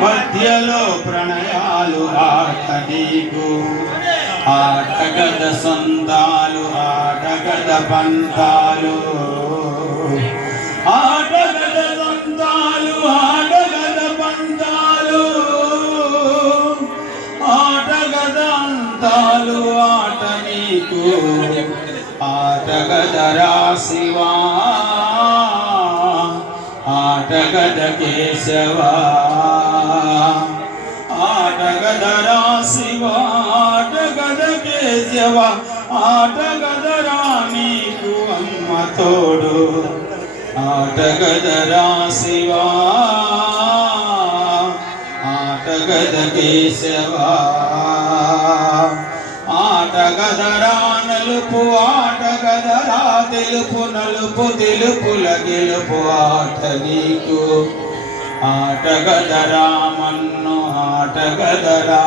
మధ్యలో ప్రణయాలు ఆట నీకు ఆటగద సొందాలు ఆటగద పంతాలు ఆటగద సొందాలు ఆటగద పంతాలు ఆటగద అంతాలు ఆట నీకు ఆటగద రాశివా ఆటగద కేశవా ఆటగద రాశివా ఆటగద కేశవ ఆటగద రాణీకు అమ్మ తోడు ఆటగద రాశివా ఆటగద కేశవ ఆటగదరా నలుపు ఆటగదరా తెలుపు నలుపు తెలుపుల గెలుపు ఆట నీకు ఆటగదరా మన్ను ఆటగదరా